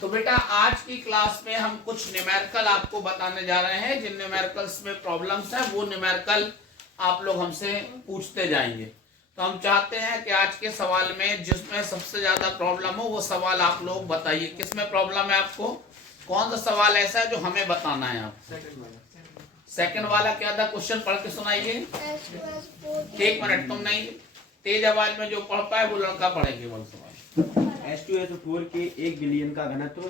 तो बेटा आज की क्लास में हम कुछ न्यूमेरिकल आपको बताने जा रहे हैं। जिन न्यूमेरिकल्स में प्रॉब्लम्स हैं वो न्यूमेरिकल आप लोग हमसे पूछते जाएंगे। तो हम चाहते हैं कि आज के सवाल में जिसमें सबसे ज्यादा प्रॉब्लम हो वो सवाल आप लोग बताइए। किसमें प्रॉब्लम है आपको? कौन सा सवाल ऐसा है जो हमें बताना है? आप सेकंड वाला क्या था? क्वेश्चन पढ़ के सुनाइए। एक मिनट, तुम नहीं, तेज आवाज में जो पढ़ पाए वो लड़का पढ़ेंगे। वो सवाल H2SO4 के 1 बिलियन का घनत्व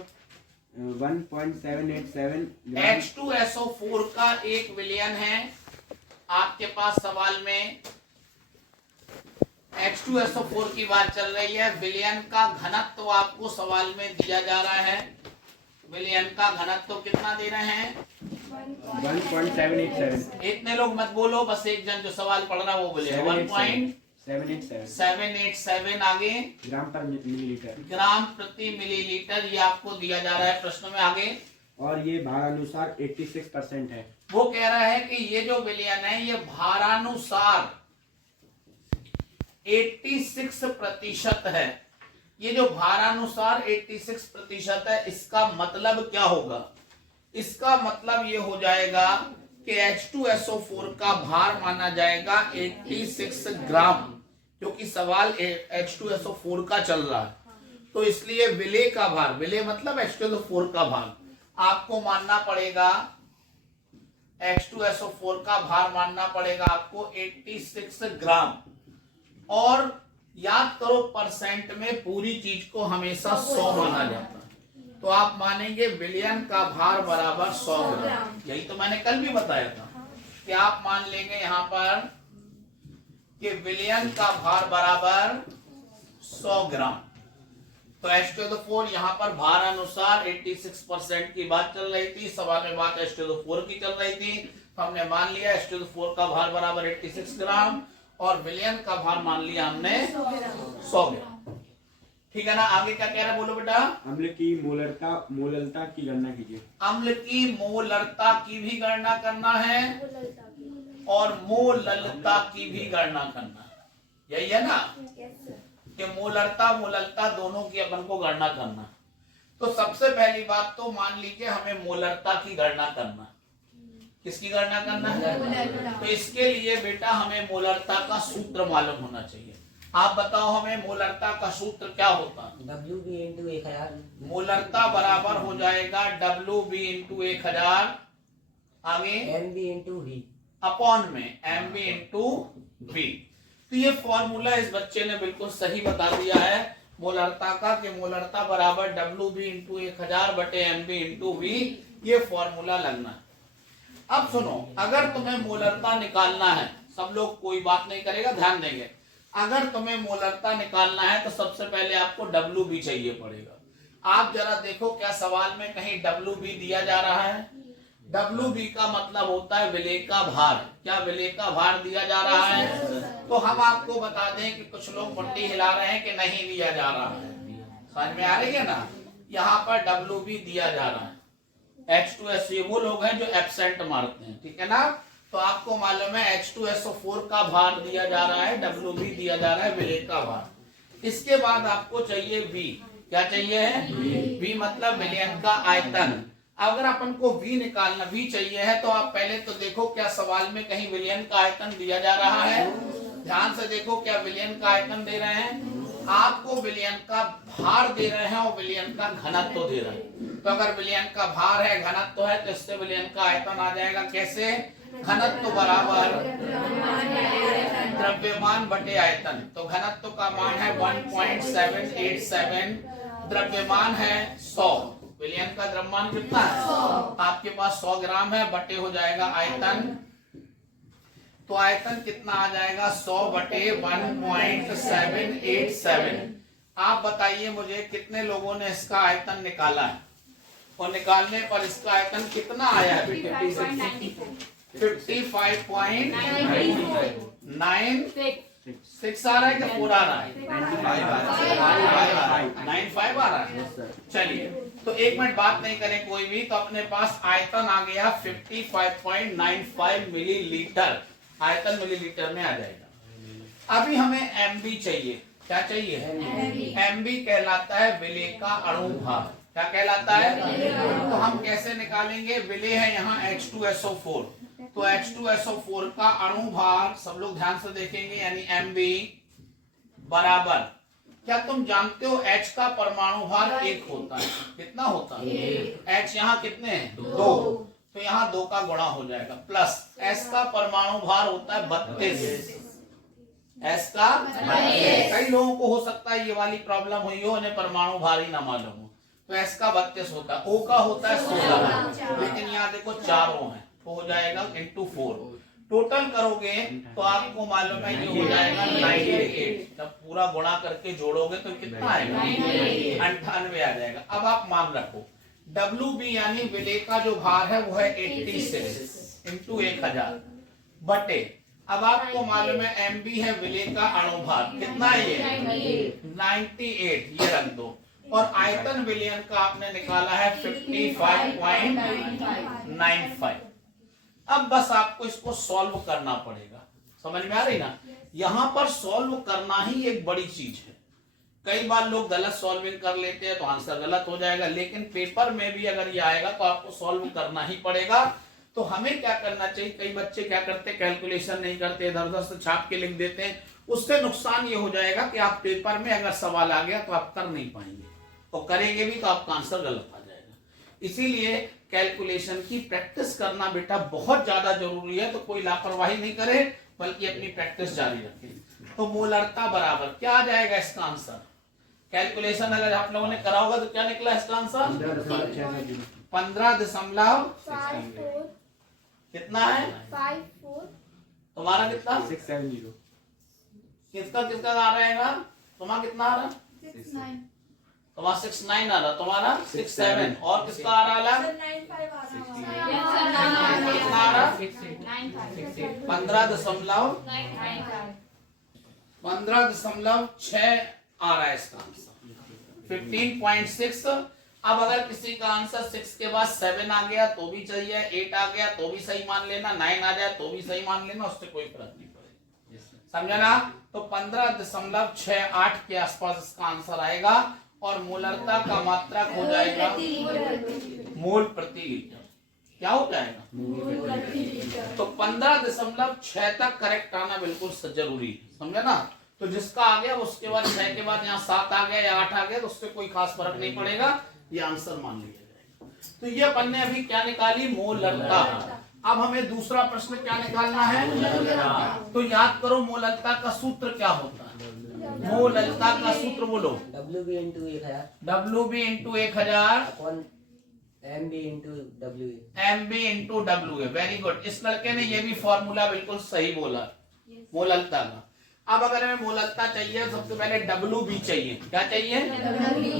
1.787 H2SO4 का 1 बिलियन है। आपके पास सवाल में H2SO4 की बात चल रही है। बिलियन का घनत्व आपको सवाल में दिया जा रहा है। बिलियन का घनत्व कितना दे रहे हैं? 1.787। इतने लोग मत बोलो, बस एक जन जो सवाल पढ़ रहा है वो बोले 1.787। आगे ग्राम पर मिलीलीटर। ग्राम प्रति मिलीलीटर ये आपको दिया जा रहा है प्रश्न में। आगे और ये भारानुसार 86% है। वो कह रहा है कि ये जो बिलियन है ये भारानुसार 86% है। ये जो भारानुसार 86% है, इसका मतलब क्या होगा? इसका मतलब ये हो जाएगा कि H2SO4 का भार माना जाएगा 86 ग्राम, क्योंकि सवाल H2SO4 का चल रहा है। तो इसलिए विलेय का भार, विलेय मतलब H2SO4 का भार आपको मानना पड़ेगा। H2SO4 का भार मानना पड़ेगा आपको 86 ग्राम। और याद करो परसेंट में पूरी चीज को हमेशा 100 माना जाता है। तो आप मानेंगे बिलियन का भार बराबर 100 ग्राम। यही तो मैंने कल भी बताया था कि आप मान लेंगे यहां पर कि बिलियन का भार बराबर 100 ग्राम। तो H2SO4 यहाँ पर भार अनुसार 86% की बात चल रही थी। सवाल में बात H2SO4 की चल रही थी। तो हमने मान लिया H2SO4 का भार बराबर 86 ग्राम और बिलियन का भार मान लिया हमने 100 ग्राम। ठीक है ना? आगे क्या कह रहा है बोलो बेटा? अम्ल की मोलरता की गणना कीजिए। अम्ल की मोलरता की भी गणना करना है और मोललता की भी गणना करना है। यही है ना कि मोलरता दोनों की अपन को गणना करना। तो सबसे पहली बात तो मान लीजिए हमें मोलरता की गणना करना। किसकी गणना करना है? तो इसके लिए बेटा हमें मोलरता का सूत्र मालूम होना चाहिए। आप बताओ हमें मोलरता का सूत्र क्या होता है? WB × 1000। मोलरता बराबर हो जाएगा WB × 1000, आगे MB × V अपॉन में MB × V। तो ये फॉर्मूला इस बच्चे ने बिल्कुल सही बता दिया है मोलरता का, कि मोलरता बराबर WB × 1000 बटे MB × V। ये फॉर्मूला लगना है। अब सुनो, अगर तुम्हें मोलरता निकालना है, सब लोग कोई बात नहीं करेगा, ध्यान देंगे। अगर तुम्हें मोलरता निकालना है तो सबसे पहले आपको WB चाहिए पड़ेगा। आप जरा देखो क्या सवाल में कहीं WB दिया जा रहा है? WB का मतलब होता है विलेय का भार। क्या विलेय का भार दिया जा रहा है? तो हम आपको बता दें कि कुछ लोग मुट्ठी हिला रहे हैं कि नहीं दिया जा रहा है। समझ में आ रही है ना? यहाँ पर WB दिया जा रहा है। H2SO वो लोग हैं जो एब्सेंट मारते हैं, ठीक है ना? तो आपको मालूम है H2SO4 का भार दिया जा रहा है, WB दिया जा रहा है विलेय का भार। इसके बाद आपको चाहिए V। क्या चाहिए? V मतलब विलयन का आयतन। अगर अपन को V निकालना, V चाहिए है तो आप पहले तो देखो क्या सवाल में कहीं विलयन का आयतन दिया जा रहा है? ध्यान से देखो क्या विलयन का आयतन दे रहे हैं? आपको विलयन का भार दे रहे हैं और विलयन का घनत्व दे रहे हैं। तो अगर विलयन का भार है, घनत्व है, तो इससे विलयन का आयतन आ जाएगा। कैसे? घनत्व बराबर द्रव्यमान बटे आयतन। तो घनत्व का मान है 1.787, द्रव्यमान है 100। विलयन का द्रव्यमान कितना है? आपके पास 100 ग्राम है, बटे हो जाएगा आयतन। तो आयतन कितना आ जाएगा? 100 बटे 1.787। आप बताइए मुझे कितने लोगों ने इसका आयतन निकाला है? और निकालने पर इसका आयतन कितना आया है? 55.96 आ रहा है क्या? 4 आ रहा है? 95 आ रहा है। चलिए, तो एक मिनट बात नहीं करें कोई भी। तो अपने पास आयतन आ गया 55.95 मिलीलीटर। आयतन मिलीलीटर में आ जाएगा। अभी हमें MB चाहिए। क्या चाहिए? MB कहलाता है विलेय का अणु भार। क्या कहलाता है? तो हम कैसे निकालेंगे? विलेय है यहाँ H2SO4, तो H2SO4 का अणु भार सब लोग ध्यान से देखेंगे, यानी Mb बराबर, क्या तुम जानते हो H का परमाणु भार 1 होता है? कितना होता है? H यहाँ कितने हैं? 2, तो यहाँ 2 का गुणा हो जाएगा, प्लस S का परमाणु भार होता है 32, S का 32। कई लोगों को हो सकता है ये वाली प्रॉब्लम हुई हो, उन्हें परमाणु भार ही ना मालूम हो, तो S का 32 होता है, O का होता है 16, लेकिन यहाँ देखो 4 O है, तो हो जाएगा into 4, टोटल करोगे तो आपको मालूम है ये हो जाएगा 98, जब पूरा गुणा करके जोड़ोगे तो कितना आएगा? 98 आ जाएगा। अब आप मान रखो WB यानी विलेय का जो भार है वो है 86 into 1000 बटे, अब आपको मालूम है MB है विलेय का अणु भार, कितना है ये? 98, ये रख दो, और आयतन विलयन का आपने निकाला है 55.95। अब बस आपको इसको सॉल्व करना पड़ेगा, समझ में आ रही ना? यहाँ पर सॉल्व करना ही एक बड़ी चीज है। कई बार लोग गलत सॉल्विंग कर लेते हैं तो आंसर गलत हो जाएगा, लेकिन पेपर में भी अगर ये आएगा तो आपको सॉल्व करना ही पड़ेगा। तो हमें क्या करना चाहिए? कई बच्चे क्या करते हैं, कैलकुलेशन नहीं करते, इधर उधर से छाप के लिख देते हैं, उससे नुकसान ये हो जाएगा कि आप पेपर में अगर सवाल आ गया तो आप कर नहीं पाएंगे, और करेंगे भी तो आपका आंसर गलत आ जाएगा। इसीलिए कैलकुलेशन की प्रैक्टिस करना बेटा बहुत ज्यादा जरूरी है, तो कोई लापरवाही नहीं करे बल्कि अपनी प्रैक्टिस जारी रखे। तो मोलरता बराबर क्या आ जाएगा इसका आंसर? कैलकुलेशन अगर आप लोगों ने करा होगा तो क्या निकला इसका आंसर? 15 कितना है? 54 तुम्हारा कितना? 670। किसका किसका आ रहेगा? तुम्हारा कितना आ रहा? 69 तुम्हारा 69 आ रहा, तुम्हारा 67, और किसका आ रहा है? 95 आ कितना आ रहा? 15.6 आ रहा है इसका आंसर, 15.6। अब अगर किसी का आंसर 6 के बाद 7 आ गया तो भी चाहिए, 8 आ गया तो भी सही मान लेना, 9 आ जाए तो भी सही मान लेना, उससे कोई फर्क नहीं पड़ेगा, समझा ना? तो 15.68 के आसपास इसका आंसर आएगा, और मोलरता का मात्रक हो जाएगा मोल प्रति लीटर। क्या हो जाएगा? तो 15.6 तक करेक्ट आना बिल्कुल जरूरी है, समझा ना? तो जिसका आ गया उसके बाद 6 के बाद यहाँ 7 आ गया या 8 आ गया तो उससे कोई खास फर्क नहीं पड़ेगा, ये आंसर मान लिया जाएगा। तो ये अपन ने अभी क्या निकाली? मोलरता। अब हमें दूसरा प्रश्न क्या निकालना है? तो याद करो मोलरता का सूत्र क्या होता है? मोलरता का सूत्र बोलो। WB into 1000 WB into 1000 upon MB into WA। MB into WA। Very good, इस लड़के ने ये भी फॉर्मूला बिल्कुल सही बोला मोलरता का। अब अगर हमें मोलरता चाहिए सबसे पहले WB चाहिए। क्या चाहिए?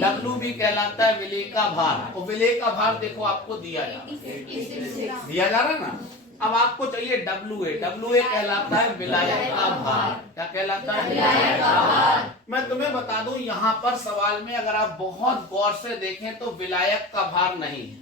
WB कहलाता है विलेय का भार, और विलेय का भार देखो आपको दिया जा रहा है ना। अब आपको चाहिए WA। WA कहलाता है विलायक का भार। क्या कहलाता है? विलायक का भार। मैं तुम्हें बता दूं यहाँ पर सवाल में अगर आप बहुत गौर से देखें तो विलायक का भार नहीं है,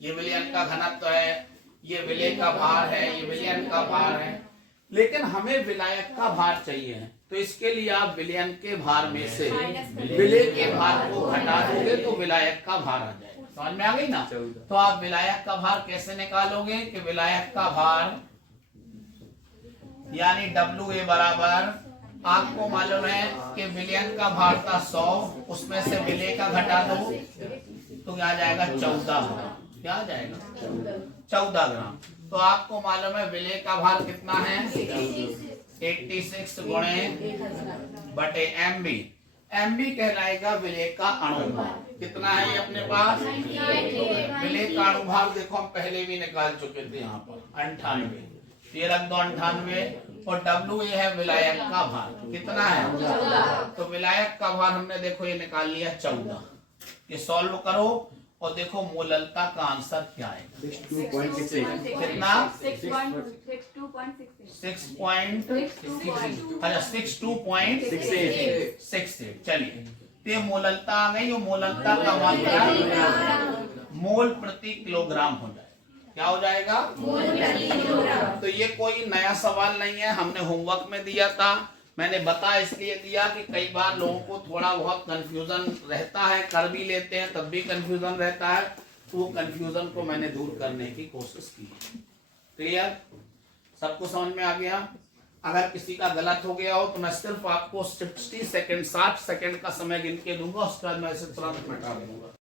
ये विलयन का घनत्व है, ये विलेय का भार है, ये विलयन का भार है, लेकिन हमें विलायक का भार चाहिए है। तो इसके लिए आप विलयन के भार में से विलेय के भार को घटा दोगे तो विलायक का भार आ जाएगा। समझ में आ गई ना? तो आप विलायक का भार कैसे निकालोगे कि विलायक का भार यानी WA बराबर, आपको मालूम है कि विलयन का भार था 100, उसमें से विलेय का घटा दो तो क्या आ जाएगा? 14 ग्राम। क्या आ जाएगा? 14 ग्राम। तो आपको मालूम है विलेय का भार कितना है? 86 गुणे बटे MB। MB कहलाएगा विलेय का अणु भार। कितना है ये अपने पास? विलेय का अणु भार देखो हम पहले भी निकाल चुके थे यहाँ पर 98, ये रख दो 98, और WA है विलायक का भार। कितना है? तो विलायक का भार हमने देखो ये निकाल लिया 14। ये सॉल्व करो और देखो मोलरता का आंसर क्या है? 62.68। कितना? 62.68। चलिए ये मोलरता आ गई, और मोलरता का मात्रा मोल प्रति किलोग्राम हो जाएगा। क्या हो जाएगा? मोल प्रति किलोग्राम। तो ये कोई नया सवाल नहीं है, हमने होमवर्क में दिया था, मैंने बता इसलिए दिया कि कई बार लोगों को थोड़ा बहुत कंफ्यूजन रहता है, कर भी लेते हैं तब भी कंफ्यूजन रहता है, तो वो कंफ्यूजन को मैंने दूर करने की कोशिश की। क्लियर? सबको समझ में आ गया? अगर किसी का गलत हो गया हो तो मैं सिर्फ आपको 60 सेकंड 60 सेकंड का समय गिन के दूंगा, उसके बाद मैं इसे तुरंत मिटा दूंगा।